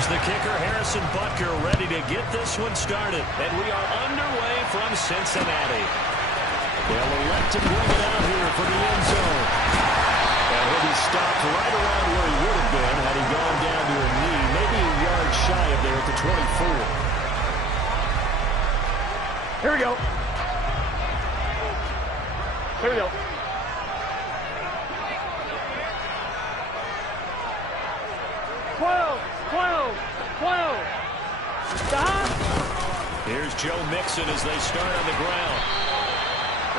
Here's the kicker, Harrison Butker, ready to get this one started. And we are underway from Cincinnati. They'll elect to bring it out here for the end zone. And he'll be stopped right around where he would have been had he gone down to a knee, maybe a yard shy of there at the 24. Here we go. Here we go. Here's Joe Mixon as they start on the ground.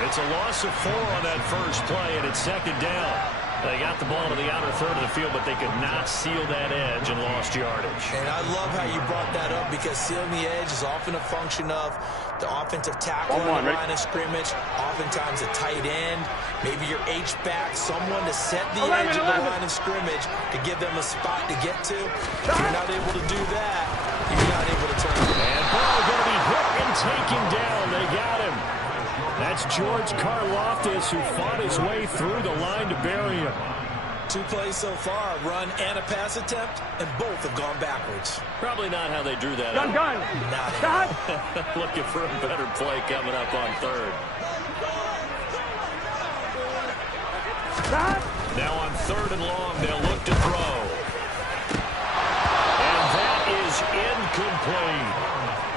It's a loss of 4 on that first play, and it's second down. They got the ball to the outer third of the field, but they could not seal that edge and lost yardage. And I love how you brought that up, because sealing the edge is often a function of the offensive tackle on the line of scrimmage, oftentimes a tight end, maybe your H-back, someone to set the edge of the line of scrimmage to give them a spot to get to. If you're not able to do that, you're not able to turn it. And ball going to be hit and taken down. They got him. That's George Karlaftis, who fought his way through the line to bury him. 2 plays so far, run and a pass attempt, and both have gone backwards. Probably not how they drew that Gun. Not at all. Looking for a better play coming up on third. Now on 3rd and long, they'll look to throw. And that is incomplete.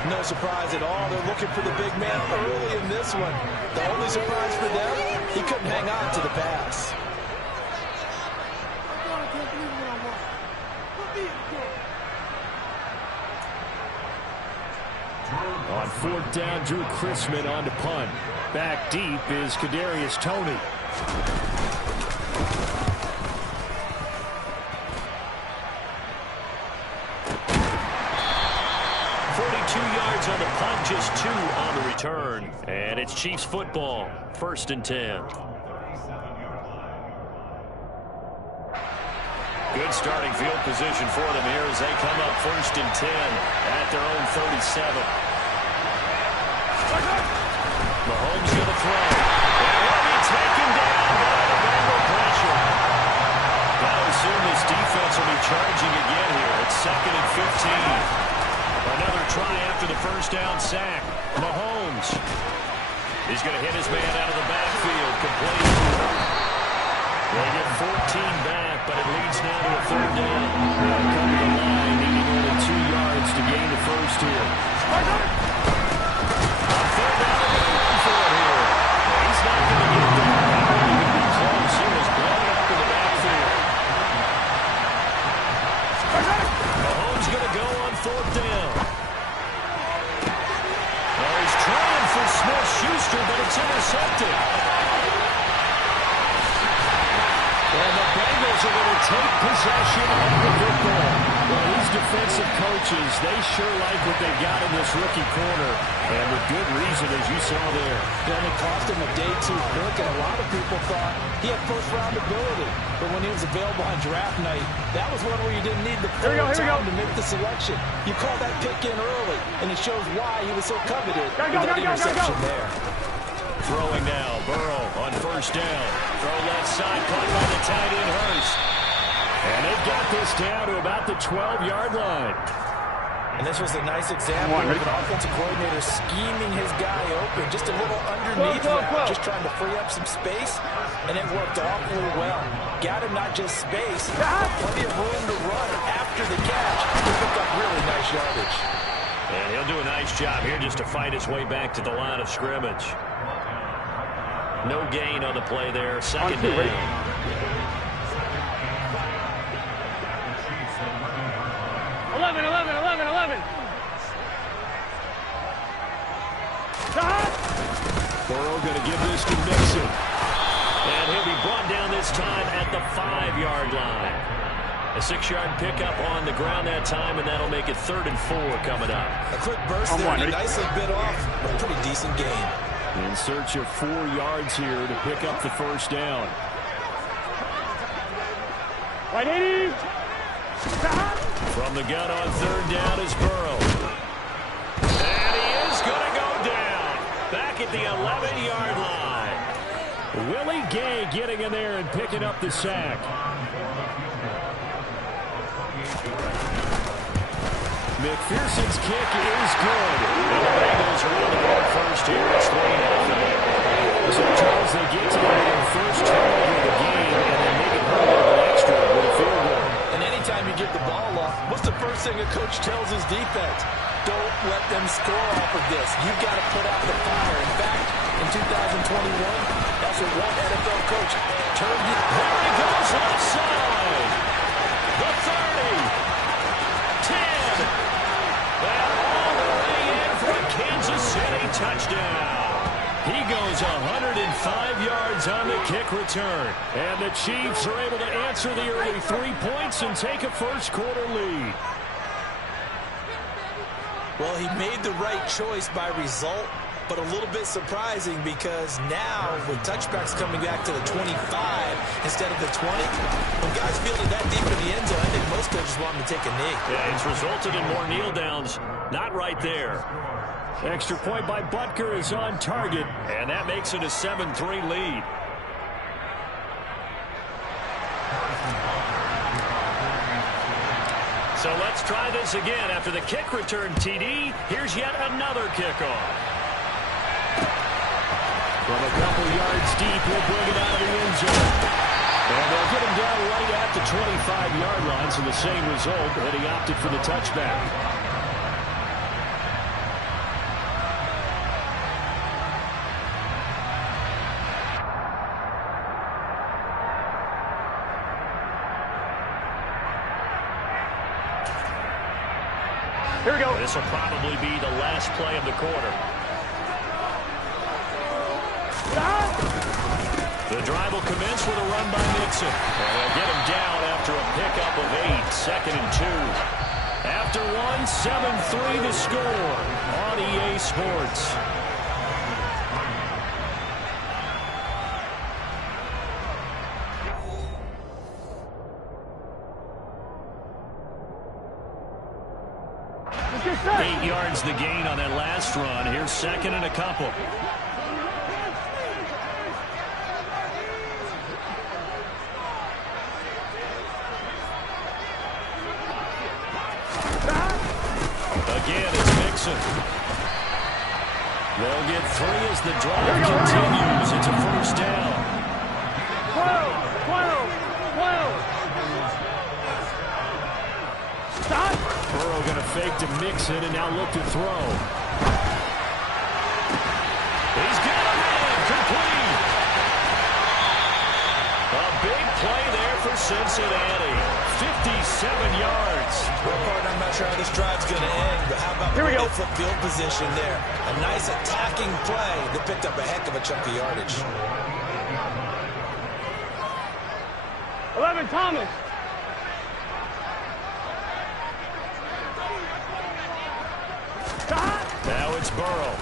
No surprise at all. They're looking for the big man early in this one. The only surprise for them, he couldn't hang on to the pass. On 4th down, Drew Chrisman on to punt. Back deep is Kadarius Toney. 42 yards on the punt, just 2 on the return. And it's Chiefs football, 1st and 10. Good starting field position for them here as they come up 1st and 10 at their own 37. Mahomes going to throw. And he'll be taken down by the Bengal pressure. Got to assume this defense will be charging again here. It's 2nd and 15. Another try after the first down sack. Mahomes. He's going to hit his man out of the backfield. Complete. They get 14 back, but it leads now to a 3rd down. They'll come to the line, needing only 2 yards to gain the first here. On 3rd down, they're going to run for it here. He's not going to get there. He won't even be close. He was blown up in the backfield. Mahomes going to go on 4th down. Well, he's trying for Smith-Schuster, but it's intercepted. And the Bengals are going to take possession of the football. Well, these defensive coaches, they sure like what they got in this rookie corner. And with good reason, as you saw there. And it cost him a day 2 pick, and a lot of people thought he had first-round ability. But when he was available on draft night, that was one where you didn't need the full time to make the selection. You call that pick in early, and it shows why he was so coveted with that interception there. Throwing now, Burrow on 1st down. Throw left side, caught by the tight end Hurst. And they've got this down to about the 12-yard line. And this was a nice example of an offensive coordinator scheming his guy open, just a little underneath that, just trying to free up some space, and it worked awfully well. Got him not just space, but plenty of room to run after the catch. He picked up really nice yardage. And he'll do a nice job here just to fight his way back to the line of scrimmage. No gain on the play there. 2nd down. Burrow going to give this to Mixon. And he'll be brought down this time at the 5-yard line. A 6-yard pickup on the ground that time, and that'll make it 3rd and 4 coming up. A quick burst there, and he nicely bit off a pretty decent gain. In search of 4 yards here to pick up the first down. Right, 80. From the gun on 3rd down is Burrow. And he is going to go down. Back at the 11-yard line. Willie Gay getting in there and picking up the sack. McPherson's kick is good. And the Bengals are able to go first here. It's 3-0. So, Charles, they get to their first turnover of the game and then make it home with an extra with a field goal. And anytime you give the ball up, what's the first thing a coach tells his defense? Don't let them score off of this. You've got to put out the fire. In fact, in 2021, that's what one NFL coach turned it. There he goes left side. The 30. 10. And all the way in for a Kansas City touchdown. He goes 105 yards on the kick return. And the Chiefs are able to answer the early 3 points and take a first-quarter lead. Well, he made the right choice by result, but a little bit surprising because now with touchbacks coming back to the 25 instead of the 20, when guys feel it that deep in the end zone, I think most coaches want them to take a knee. Yeah, it's resulted in more kneel downs. Not right there. Extra point by Butker is on target, and that makes it a 7-3 lead. So let's try this again. After the kick return, TD, here's yet another kickoff. From a couple yards deep, he'll bring it out of the end zone. And they'll get him down right at the 25-yard line, so the same result, but he opted for the touchback. Here we go. This will probably be the last play of the quarter. The drive will commence with a run by Mixon. And they'll get him down after a pickup of 8, 2nd and 2. After 1, 7-3 to score on EA Sports. Eight yards the gain on that last run. Here's 2nd and a couple. Again, it's Mixon. They'll get 3 as the drive continues. It's a first down. 12. Stop. Burrow going to fake to Mixon and now look to throw. He's got a man complete. A big play there for Cincinnati. 57 yards. Well, partner, I'm not sure how this drive's going to end, but how about the flip field position there? A nice attacking play that picked up a heck of a chunk of yardage. 11, Thomas. Now it's Burrow.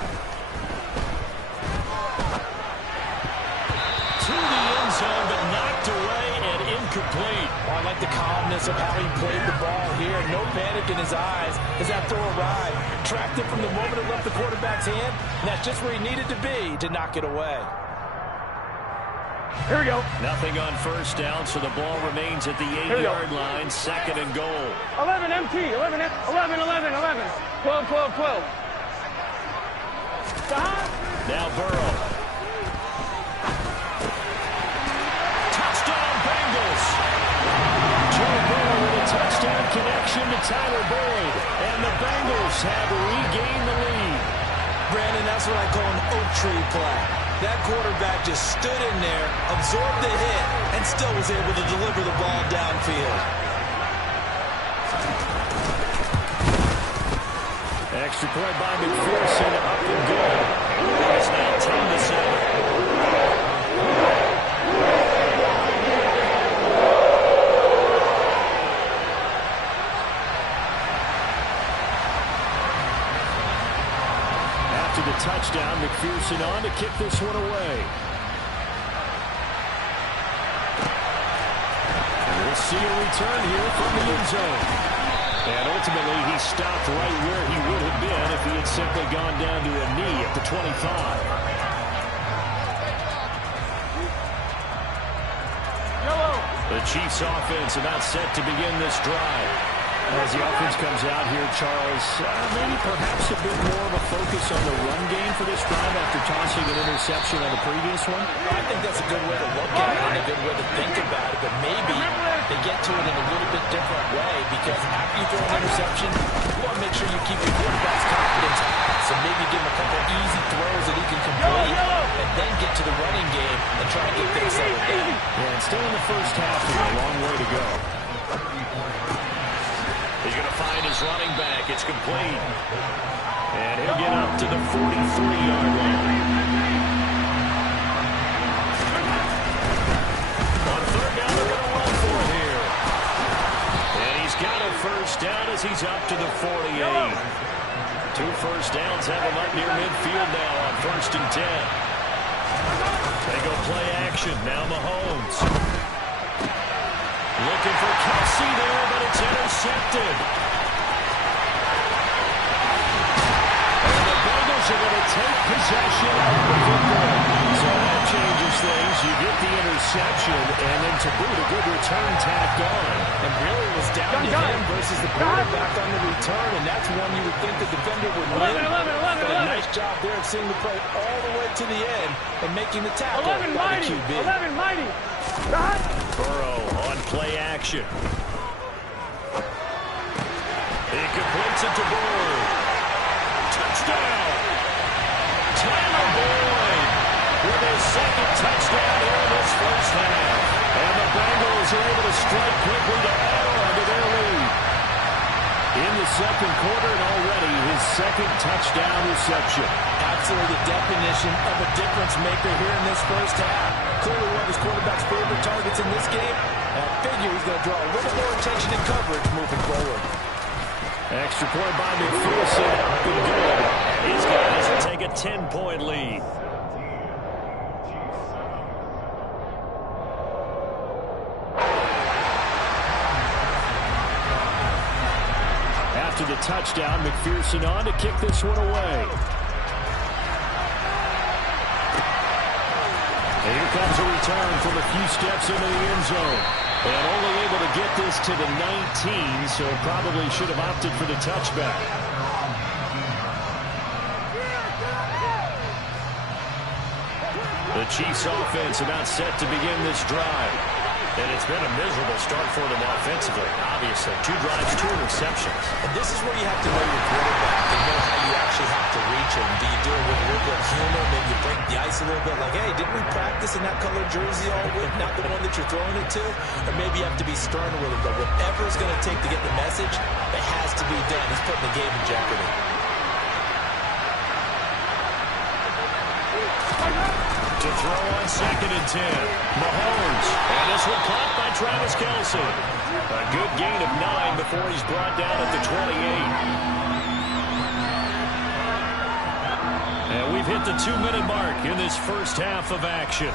To the end zone, but knocked away and incomplete. Oh, I like the calmness of how he played the ball here. No panic in his eyes as that throw arrived. Tracked it from the moment it left the quarterback's hand, and that's just where he needed to be to knock it away. Here we go. Nothing on first down, so the ball remains at the 8-yard line. 2nd and goal. 11 MT. 11, 11, 11, 11. 12, 12, 12. Stop. Now Burrow. Touchdown Bengals. Joe Burrow with a touchdown connection to Tyler Boyd. And the Bengals have regained the lead. Brandon, that's what I call an oak tree play. That quarterback just stood in there, absorbed the hit, and still was able to deliver the ball downfield. Extra point by McPherson, up and good. It's now 10-7. After the touchdown, McPherson on to kick this one away. And we'll see a return here from the end zone. And ultimately, he stopped right where he would have been if he had simply gone down to a knee at the 25. The Chiefs offense about set to begin this drive. As the offense comes out here, Charles, maybe perhaps a bit more of a focus on the run game for this drive after tossing an interception on the previous one? I think that's a good way to look at it and a good way to think about it, but maybe they get to it in a little bit different way because after you throw an interception, you want to make sure you keep your quarterback's confidence high. So maybe give him a couple easy throws that he can complete and then get to the running game and try and get things settled down. Yeah, and still in the first half here, a long way to go. He's going to find his running back. It's complete. And he'll get up to the 43-yard line. On third down, they're going to run for it here. And he's got a first down as he's up to the 48. 2 first downs have him up near midfield now on 1st and 10. They go play action. Now Mahomes. Looking for Kelsey there, but it's intercepted. And the Bengals are going to take possession of the football. So that changes things. You get the interception, and then to boot, a good return tacked on. And really it was down to him versus the quarterback on the return, and that's one you would think the defender would win. But a nice job there of seeing the play all the way to the end and making the tackle by the QB. 11 mighty. Burrow on play action. He completes it to Boyd. Touchdown! Tyler Boyd with his second touchdown here in this first half. And the Bengals are able to strike quickly to add on to their lead. In the second quarter, and already his second touchdown reception. Absolutely the definition of a difference maker here in this first half. Clearly one of his quarterback's favorite targets in this game. And I figure he's going to draw a little more attention and coverage moving forward. Extra point by McPherson. Up and good. These guys will take a 10-point lead. After the touchdown, McPherson on to kick this one away. And here comes a return from a few steps into the end zone. And only able to get this to the 19, so probably should have opted for the touchback. The Chiefs offense about set to begin this drive. And it's been a miserable start for them offensively, obviously. 2 drives, 2 interceptions. And this is where you have to know your quarterback and know how you actually have to reach him. Do you do it with a little bit of humor? Maybe you break the ice a little bit like, hey, didn't we practice in that colored jersey all week, not the one that you're throwing it to? Or maybe you have to be sterner with him. But whatever it's going to take to get the message, it has to be done. He's putting the game in jeopardy. To throw on 2nd and 10. Mahomes. And this one caught by Travis Kelce. A good gain of 9 before he's brought down at the 28. And we've hit the 2-minute mark in this first half of action.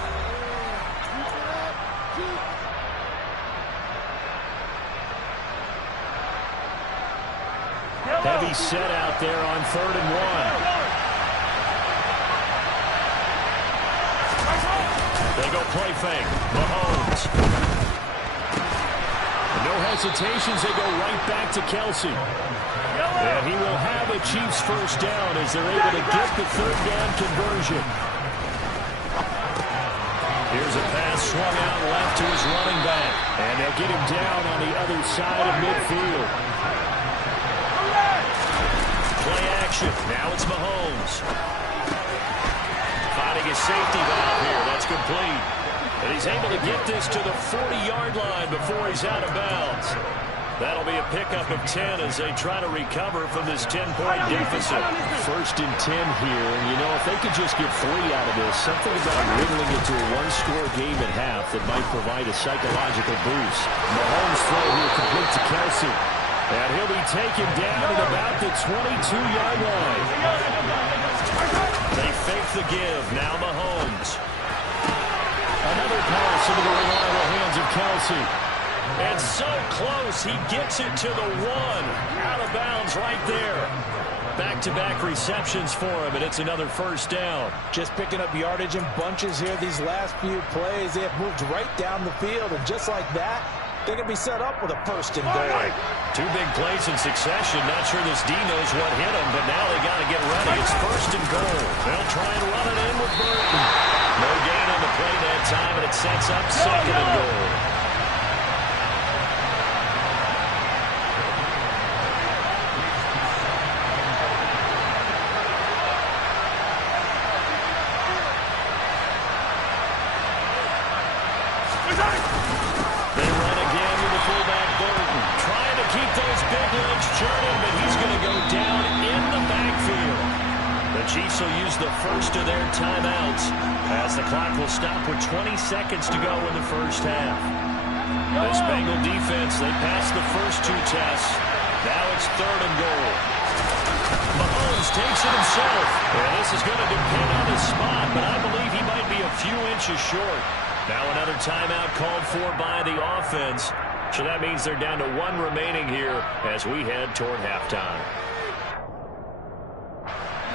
Heavy set out there on 3rd and 1. They go play fake. Mahomes. No hesitations. They go right back to Kelce. And he will have a Chiefs first down as they're able to get the 3rd down conversion. Here's a pass swung out left to his running back. And they'll get him down on the other side of midfield. Play action. Now it's Mahomes. Finding his safety valve here. That's complete. And he's able to get this to the 40-yard line before he's out of bounds. That'll be a pickup of 10 as they try to recover from this 10-point deficit. 1st and 10 here. And, you know, if they could just get 3 out of this, something about whittling it to a 1-score game at half that might provide a psychological boost. Mahomes' throw here complete to Kelce. And he'll be taken down at about the 22-yard line. They fake the give. Now Mahomes. Another pass into the reliable hands of Kelce. And so close, he gets it to the 1. Out of bounds right there. Back-to-back receptions for him, and it's another first down. Just picking up yardage in bunches here these last few plays. They have moved right down the field, and just like that, They can be set up with a first and goal. Two big plays in succession. Not sure this D knows what hit him, but now they got to get ready. It's first and goal. They'll try and run it in with Burton. No gain on the play that time, and it sets up second and goal. They run again with the fullback Burton. Trying to keep those big legs churning, but he's going to go down in the backfield. The Chiefs will use the first of their timeouts as the clock will stop with 20 seconds to go in the first half. This Bengal defense, they passed the first two tests. Now it's third and goal. Mahomes takes it himself. And this is going to depend on his spot, but I believe he might be a few inches short. Now another timeout called for by the offense. So that means they're down to one remaining here as we head toward halftime.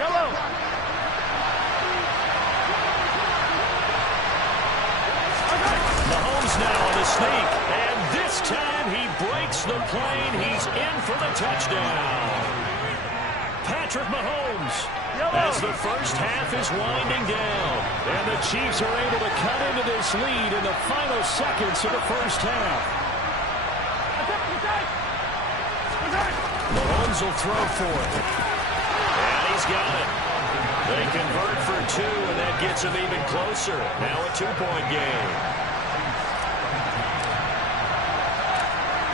Yellow. Mahomes now on the sneak. And this time he breaks the plane. He's in for the touchdown. Patrick Mahomes, as the first half is winding down. And the Chiefs are able to cut into this lead in the final seconds of the first half. Mahomes will throw for it. And he's got it. They convert for two, and that gets him even closer. Now a two-point game.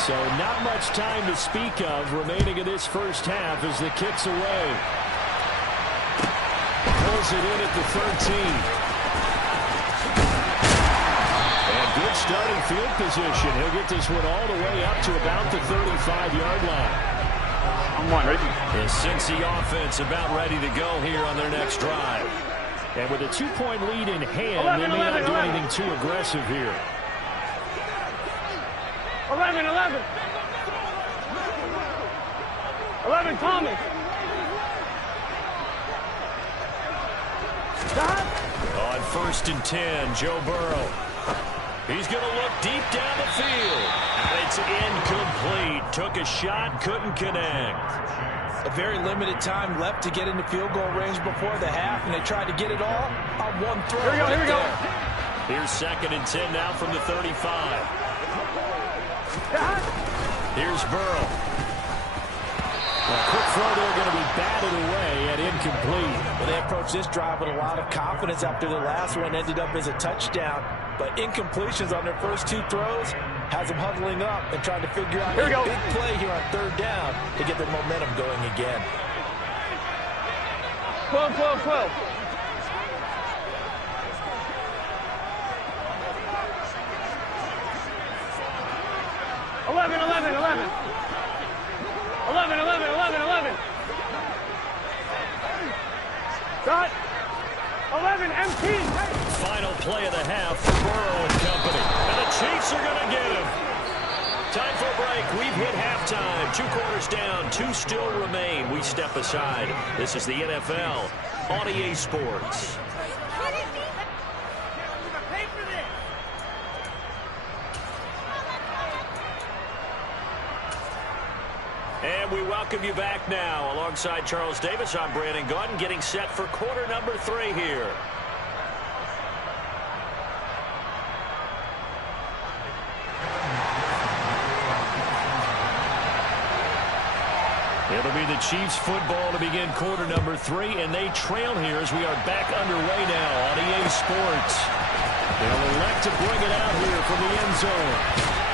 So not much time to speak of remaining in this first half as the kick's away. Pulls it in at the 13. And good starting field position. He'll get this one all the way up to about the 35-yard line. The Cincy offense about ready to go here on their next drive. And with a two-point lead in hand, they may not do anything too aggressive here. 11, 11. 11, Thomas. On first and 10, Joe Burrow. He's going to look deep down the field. And it's incomplete. Took a shot, couldn't connect. A very limited time left to get into field goal range before the half, and they tried to get it all on one throw. Here we go. Here's second and 10 now from the 35. Here's Burrow. A quick throw there going to be batted away and incomplete. Well, they approached this drive with a lot of confidence after the last one ended up as a touchdown. But incompletions on their first two throws has them huddling up and trying to figure out a big play here on third down to get their momentum going again. 12, 12, 12. 11, 11, 11. 11, 11, 11, 11. Dot. 11, empty. Final play of the half for Burrow and company. And the Chiefs are going to get him. Time for a break. We've hit halftime. 2 quarters down. 2 still remain. We step aside. This is the NFL on EA Sports. And we welcome you back now. Alongside Charles Davis, I'm Brandon Gaudin, getting set for quarter number 3 here. It'll be the Chiefs football to begin quarter number 3, and they trail here as we are back underway now on EA Sports. They'll elect to bring it out here from the end zone.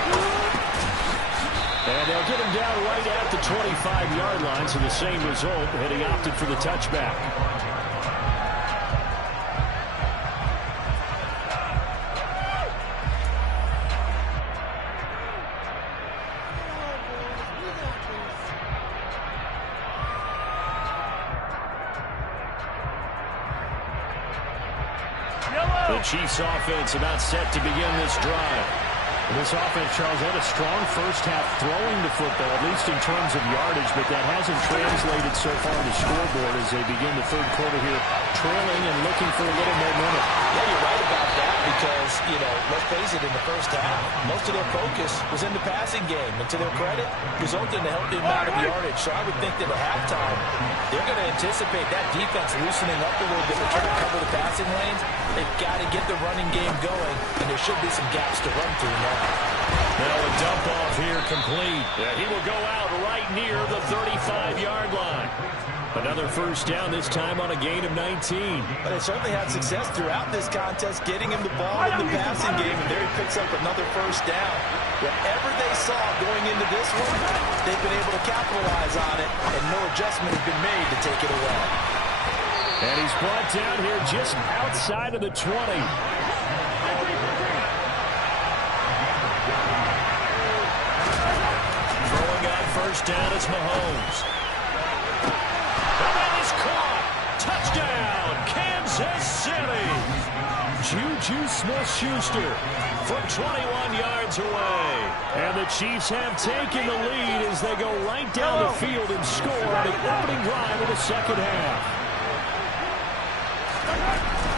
And they'll get him down right at the 25-yard line, so the same result, and he opted for the touchback. The Chiefs offense about set to begin this drive. This offense, Charles, had a strong first half throwing the football, at least in terms of yardage, but that hasn't translated so far to the scoreboard as they begin the third quarter here, trailing and looking for a little momentum. Yeah, you're right about that because, you know, let's face it, in the first half, most of their focus was in the passing game. And to their credit, resulted in a healthy amount of yardage. So I would think that at halftime, they're going to anticipate that defense loosening up a little bit to try to cover the passing lanes. They've got to get the running game going, and there should be some gaps to run through now. Now a dump off here complete. Yeah, he will go out right near the 35-yard line. Another first down, this time on a gain of 19. But they certainly had success throughout this contest, getting him the ball in the passing game, and there he picks up another first down. Whatever they saw going into this one, they've been able to capitalize on it, and no adjustment has been made to take it away. And he's brought down here just outside of the 20. Throwing on first down is Mahomes. The ball is caught. Touchdown, Kansas City. Juju Smith-Schuster from 21 yards away. And the Chiefs have taken the lead as they go right down the field and score on the opening drive of the second half.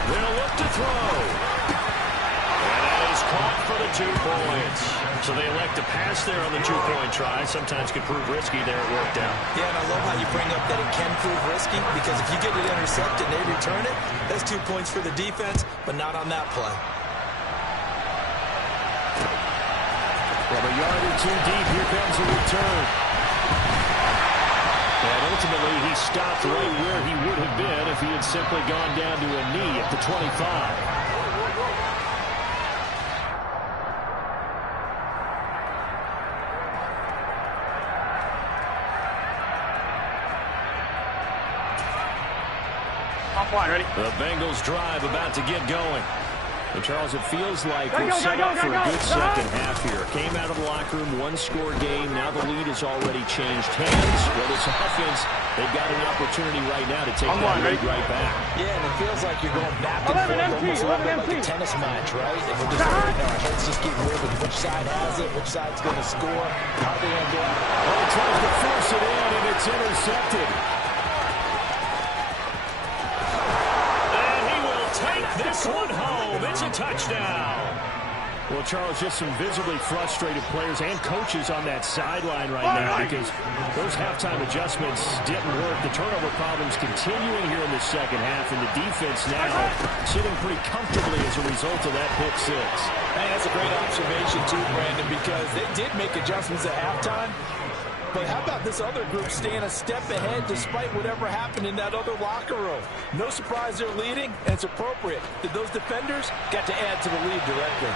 They'll look to throw. And that is caught for the 2 points. So they elect to pass there on the 2-point try. Sometimes could prove risky there. It worked out. Yeah, and I love how you bring up that it can prove risky because if you get it intercepted and they return it, that's 2 points for the defense, but not on that play. From a yard or two deep, here comes a return. And ultimately, he stopped right where he would have been if he had simply gone down to a knee at the 25. Ready? The Bengals drive about to get going. And Charles, it feels like we're set up for a good second half here. Came out of the locker room, 1-score game. Now the lead has already changed hands. Well, this offense, they've got an opportunity right now to take that lead right back. Yeah, and it feels like you're going back and forth, almost a little bit like a tennis match, right? And we're just like, no, let's just keep moving. Which side has it? Which side's going to score? How are they going to go out? Well, he tries to force it in, and it's intercepted. This one home. It's a touchdown. Well, Charles, just some visibly frustrated players and coaches on that sideline right now because those halftime adjustments didn't work. The turnover problems continuing here in the second half, and the defense now sitting pretty comfortably as a result of that pick six. Hey, that's a great observation, too, Brandon, because they did make adjustments at halftime. But how about this other group staying a step ahead despite whatever happened in that other locker room? No surprise they're leading, and it's appropriate that those defenders got to add to the lead directly.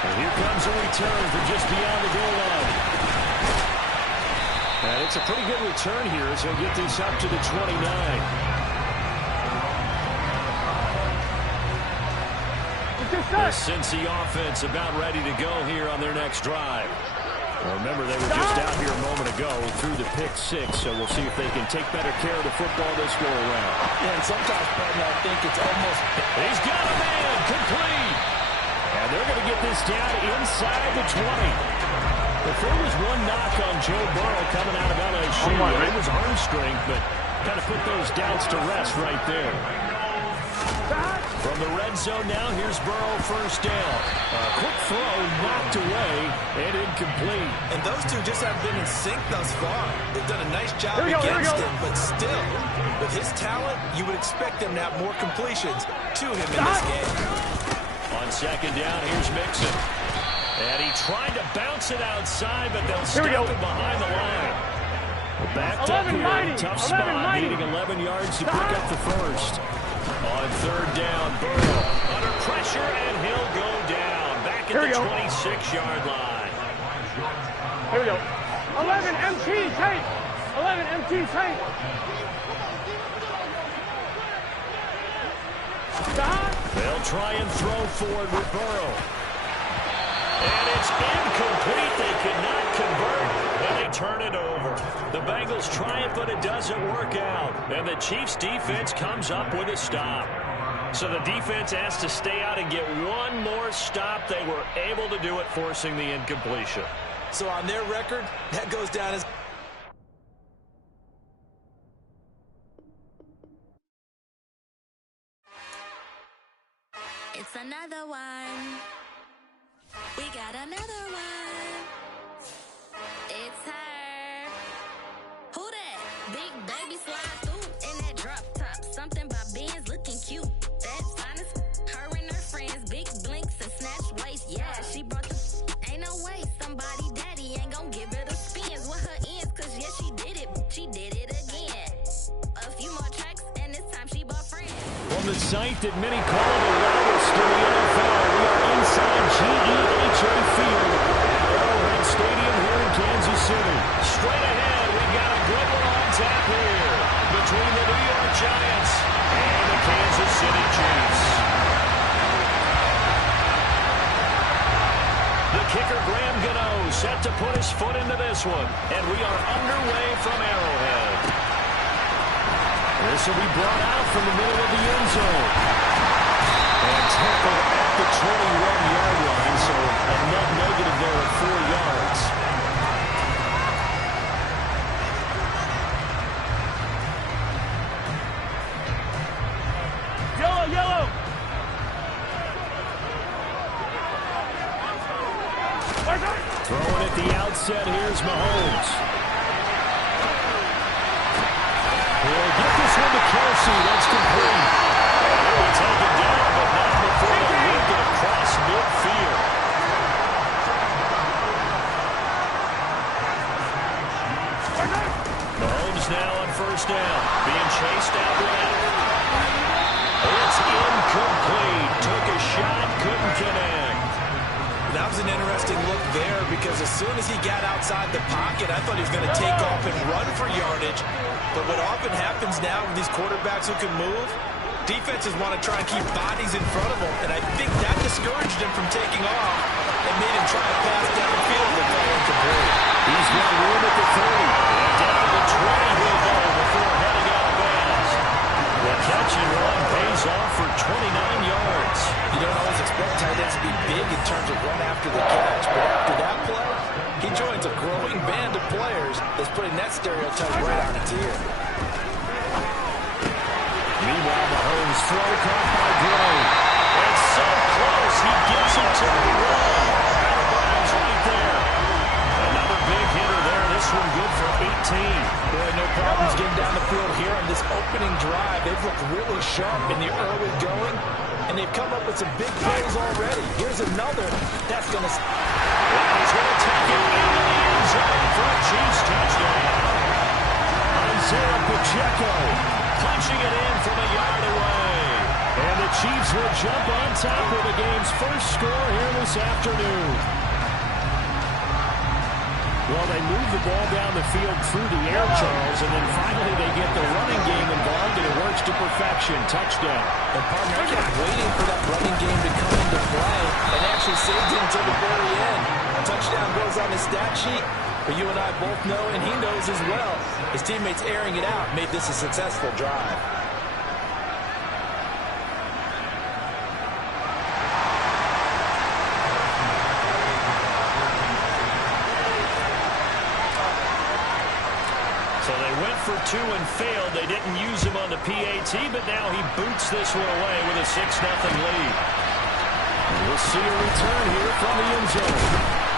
And here comes a return from just beyond the goal line. And it's a pretty good return here as he'll get this up to the 29. The Cincy offense about ready to go here on their next drive. Well, remember, they were just out here a moment ago through the pick six, so we'll see if they can take better care of the football this go around. Yeah, and sometimes, partner, I think it's almost... He's got a man, complete. And they're going to get this down inside the 20. If there was one knock on Joe Burrow coming out of LSU, it was arm strength, but kind of put those doubts to rest right there. From the red zone now, here's Burrow, first down. A quick throw, knocked away, and incomplete. And those two just haven't been in sync thus far. They've done a nice job against him, but still, with his talent, you would expect them to have more completions to him in this game. On second down, here's Mixon. And he tried to bounce it outside, but they'll stop it behind the line. Backed up here, tough spot, needing 11 yards to pick up the first. On third down, Burrow under pressure, and he'll go down. Back at the 26-yard line. Here we go. 11 MT tape. 11 MT tape. They'll try and throw forward with Burrow. And it's incomplete. They could not convert, and they turn it over. The Bengals triumph, but it doesn't work out. And the Chiefs' defense comes up with a stop. So the defense asked to stay out and get one more stop. They were able to do it, forcing the incompletion. So on their record, that goes down as... It's another one. We got another one. It's her. Who that? Big baby slide through in that drop top. Something by Benz looking cute. That's honest. Her and her friends, big blinks and snatch waist. Yeah, she brought the... Ain't no way somebody daddy ain't gon' give her the spins with her ends. Cause yeah, she did it. She did it again. A few more tracks and this time she bought friends. From the site that many call the loudest in the NFL, we are inside GEHA Field at Arrowhead Stadium here in Kansas City. Straight ahead, we got a good one on tap here between the New York Giants and the Kansas City Chiefs. The kicker, Graham Gano, set to put his foot into this one, and we are underway from Arrowhead. This will be brought out from the middle of the end zone. And tackled at the 21-yard line, so a net negative there of 4 yards. Yellow, yellow. Throwing at the outset, here's Mahomes. He'll get this one to Kelsey. That's complete. And he'll be taken down, but not before they make it across midfield. Mahomes now on first down. Being chased out right. It's incomplete. Took a shot, couldn't connect. That was an interesting look there because as soon as he got outside the pocket, I thought he was going to take off and run for yardage. But what often happens now with these quarterbacks who can move, defenses want to try and keep bodies in front of them, and I think that discouraged him from taking off and made him try to pass downfield and fall incomplete. He's got room at the 30, and down to the 20 he'll go before heading out of bounds. The catch and run pays off for 29 yards. You don't always expect tight ends to be big in terms of run after the catch, but after that play, he joins a growing band of players that's putting that stereotype right on its ear. Meanwhile, Mahomes throw caught by Gray. It's so close, he gets it to the run. Out of bounds right there. Another big hitter there, this one good for 18. Boy, no problems getting down the field here on this opening drive. They've looked really sharp in the early going, and they've come up with some big plays already. Here's another. That's going to... He's going to take it into the end zone for a Chiefs touchdown. Isaiah Pacheco punching it in from a yard away. And the Chiefs will jump on top with the game's first score here this afternoon. Well, they move the ball down the field through the air, Charles, and then finally they get the running game involved, and it works to perfection. Touchdown. And partner, I kept waiting for that running game to come into play and actually saved him until the very end. A touchdown goes on his stat sheet, but you and I both know, and he knows as well, his teammates airing it out made this a successful drive. So they went for two and failed. They didn't use him on the PAT, but now he boots this one away with a 6-0 lead. We'll see a return here from the end zone.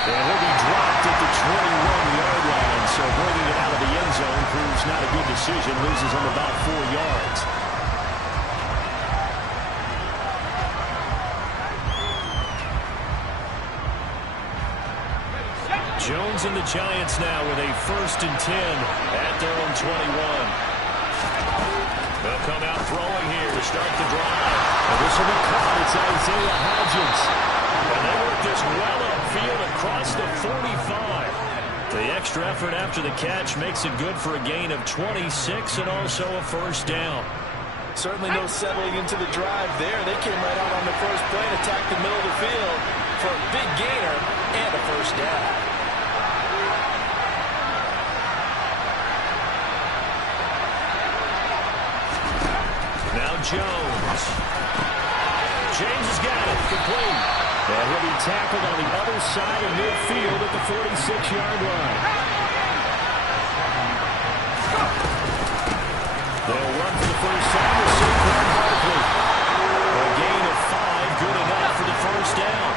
And he'll be dropped at the 21-yard line, so bringing it out of the end zone proves not a good decision. Loses him about 4 yards. Jones and the Giants now with a 1st and 10 at their own 21. They'll come out throwing here to start the drive. And this will be caught. It's Isaiah Hodgins. And they work this well upfield across the 45. The extra effort after the catch makes it good for a gain of 26 and also a 1st down. Certainly no settling into the drive there. They came right out on the first play and attacked the middle of the field for a big gainer and a 1st down. Jones. James has got it. Complete. And he'll be tackled on the other side of midfield at the 46-yard line. They'll run for the first time with Saquon Barkley. A gain of 5, good enough for the first down.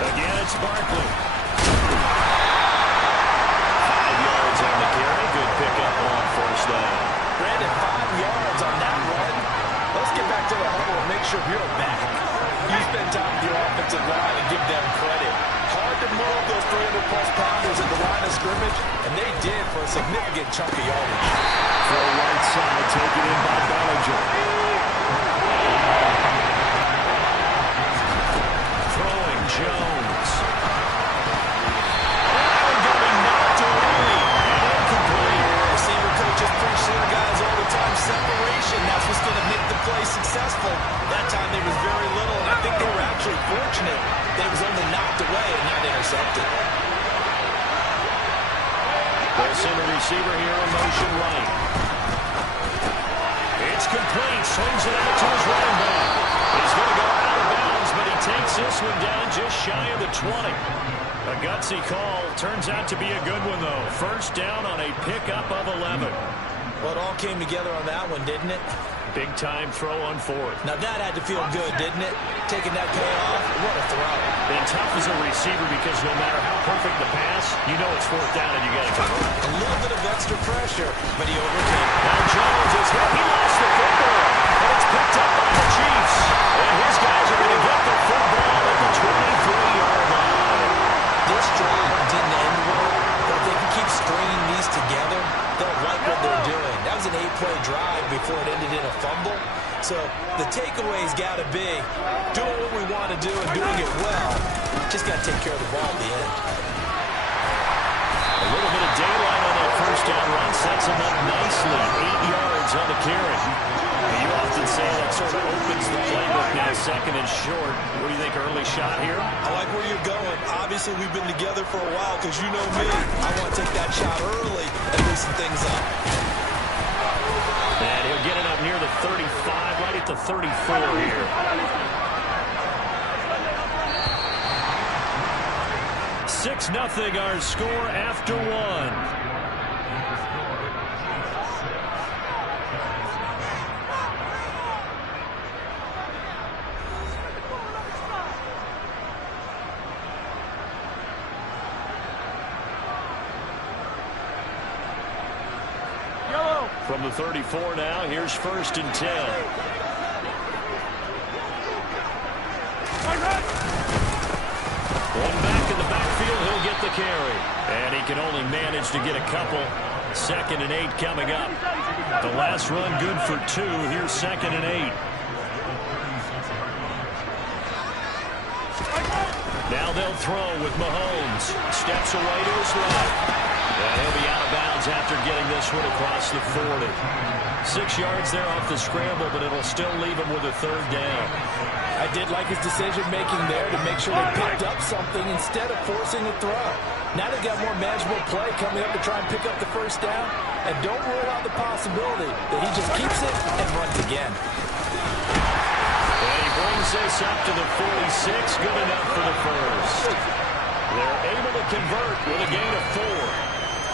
Again, it's Barkley. 5 yards on the carry. Good pickup on first down. Brandon, 5 yards on that run. Let's get back to the huddle and make sure you're back. You spend time with your offensive line and give them credit. Hard to move those 300-plus pounders at the line of scrimmage, and they did for a significant chunk of yardage. Throw right side, taken in by Bellinger. Throwing Jones. Going knocked away. And incomplete. Receiver coaches preach to their guys all the time. Separation, that's what's going to make the play successful. That time there was very little, and I think they were actually fortunate that it was only knocked away and not intercepted. Wilson, the receiver here in motion right. It's complete. Swings it out to his running back. He's going to go out of bounds, but he takes this one down just shy of the 20. A gutsy call. Turns out to be a good one, though. First down on a pickup of 11. Well, it all came together on that one, didn't it? Big-time throw on fourth. Now, that had to feel good, didn't it? Taking that payoff, what a throw. And tough as a receiver because no matter how perfect the pass, you know it's fourth down and you got to convert. A little bit of extra pressure, but he overcame it. Now Jones is hit. He lost the football. And it's picked up by the Chiefs. And his guys are going to get the football at the 23-yard line. This drive didn't end well, but if they can keep stringing these together, they'll like what they're doing. That was an 8-play drive before it ended in a fumble. So the takeaway's got to be doing what we want to do and doing it well. Just got to take care of the ball at the end. A little bit of daylight on that first down run sets him up nicely. 8 yards on the carry. You often say that sort of opens the playbook now, second and short. What do you think, early shot here? I like where you're going. Obviously, we've been together for a while because you know me. I want to take that shot early and loosen things up. And he'll get it up near the 35, right at the 34 here. Six nothing our score after one. From the 34 now, here's first and 10. One back in the backfield, he'll get the carry. And he can only manage to get a couple. Second and 8 coming up. The last run good for 2. Here's second and 8. Now they'll throw with Mahomes. Steps away to his left. And he'll be out of bounds after getting this one across the 40. 6 yards there off the scramble, but it'll still leave him with a third down. I did like his decision-making there to make sure they picked up something instead of forcing a throw. Now they've got more manageable play coming up to try and pick up the first down. And don't rule out the possibility that he just keeps it and runs again. And he brings this up to the 46. Good enough for the first. They're able to convert with a gain of 4.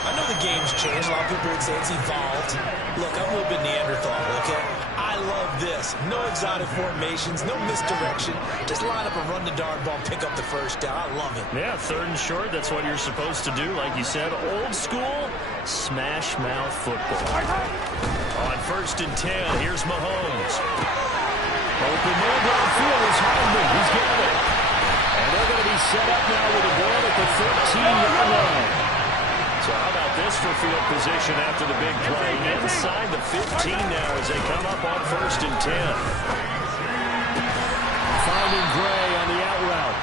I know the game's changed. A lot of people would say it's evolved. Look, I'm a little bit Neanderthal, okay? I love this. No exotic formations, no misdirection. Just line up and run the darn ball, pick up the first down. I love it. Yeah, third and short, that's what you're supposed to do. Like you said, old school, smash mouth football. On first and 10, here's Mahomes. Open man downfield is Hardman. He's got it. And they're going to be set up now with a ball at the 13-yard line. So how about this for field position after the big play? Inside the 15 now as they come up on first and 10. Finding Gray on the out route.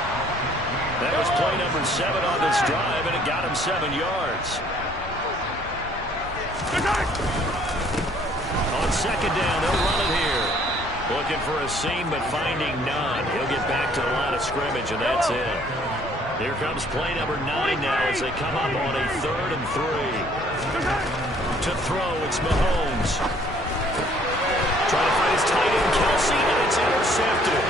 That was play number 7 on this drive, and it got him 7 yards. On second down, they'll run it here. Looking for a seam, but finding none. He'll get back to the line of scrimmage, and that's it. Here comes play number 9 now as they come up on a 3rd and 3. To throw, it's Mahomes. Trying to find his tight end, Kelsey, and it's intercepted.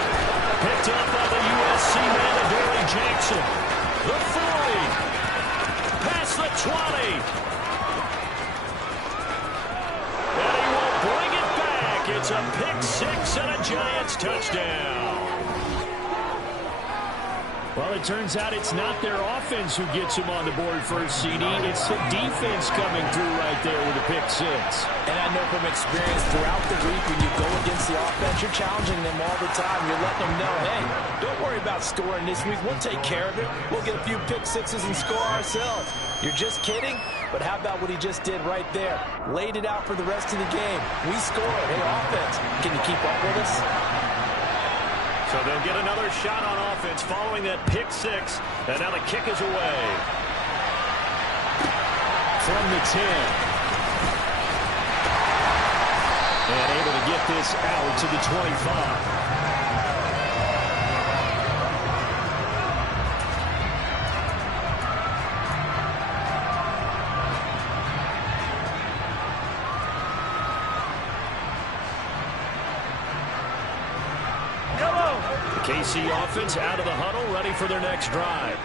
Picked up by the USC man, Adoree Jackson. The 40. Past the 20. And he will bring it back. It's a pick 6 and a Giants touchdown. Well, it turns out it's not their offense who gets them on the board first, CD. It's the defense coming through right there with a pick 6. And I know from experience throughout the week when you go against the offense, you're challenging them all the time. You're letting them know, hey, don't worry about scoring this week. We'll take care of it. We'll get a few pick 6s and score ourselves. You're just kidding? But how about what he just did right there? Laid it out for the rest of the game. We scored. Hey, offense, can you keep up with us? So they'll get another shot on offense following that pick 6. And now the kick is away. From the 10. And able to get this out to the 25. KC offense out of the huddle, ready for their next drive.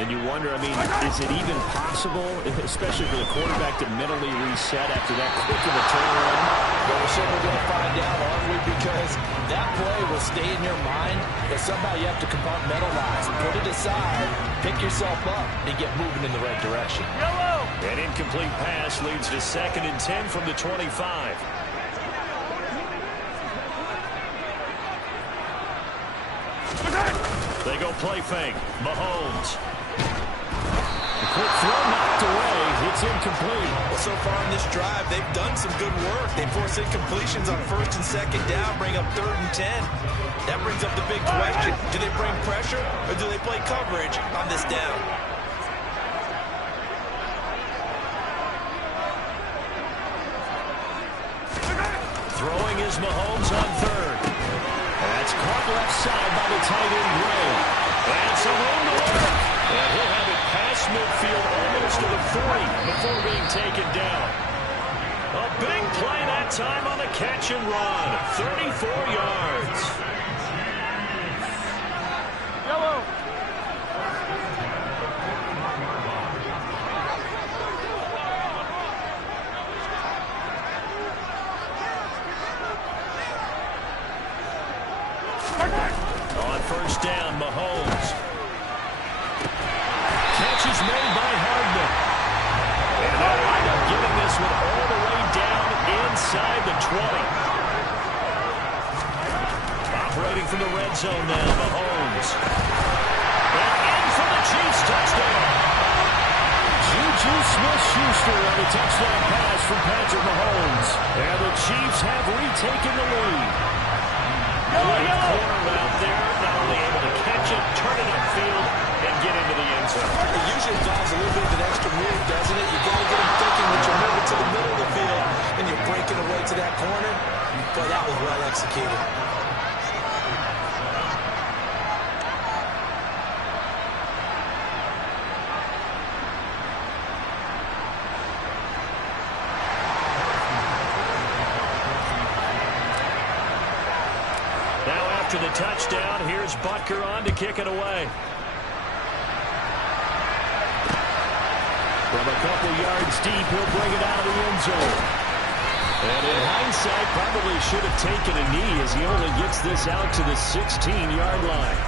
And you wonder, I mean, is it even possible, especially for the quarterback, to mentally reset after that quick of a turnaround? Well, we're certainly going to find out, aren't we? Because that play will stay in your mind, but somehow you have to compartmentalize, put it aside, pick yourself up, and get moving in the right direction. An incomplete pass leads to 2nd and 10 from the 25. They go play fake. Mahomes. The quick throw knocked away. It's incomplete. Well, so far on this drive, they've done some good work. They force incompletions on 1st and 2nd down, bring up 3rd and 10. That brings up the big question. Do they bring pressure or do they play coverage on this down? Throwing is Mahomes on 3rd. That's caught left side by the tight end, Gray. And some room to work. And he'll have it past midfield almost to the 40 before being taken down. A big play that time on the catch and run. 34 yards. Yellow. On 1st down, Mahomes. Catch is made by Hardman. And they'll wind up getting this one all the way down inside the 20. Operating from the red zone now, Mahomes. And in for the Chiefs touchdown. Juju Smith-Schuster on the touchdown pass from Patrick Mahomes. And the Chiefs have retaken the lead. Great corner out there, not only able to catch it, turn it upfield, and get into the end zone. It usually involves a little bit of an extra move, doesn't it? You got to get them thinking that you're moving to the middle of the field and you're breaking away to that corner. Boy, that was well executed. To the touchdown, here's Butker on to kick it away. From a couple yards deep, he'll bring it out of the end zone. And in hindsight, probably should have taken a knee as he only gets this out to the 16-yard line.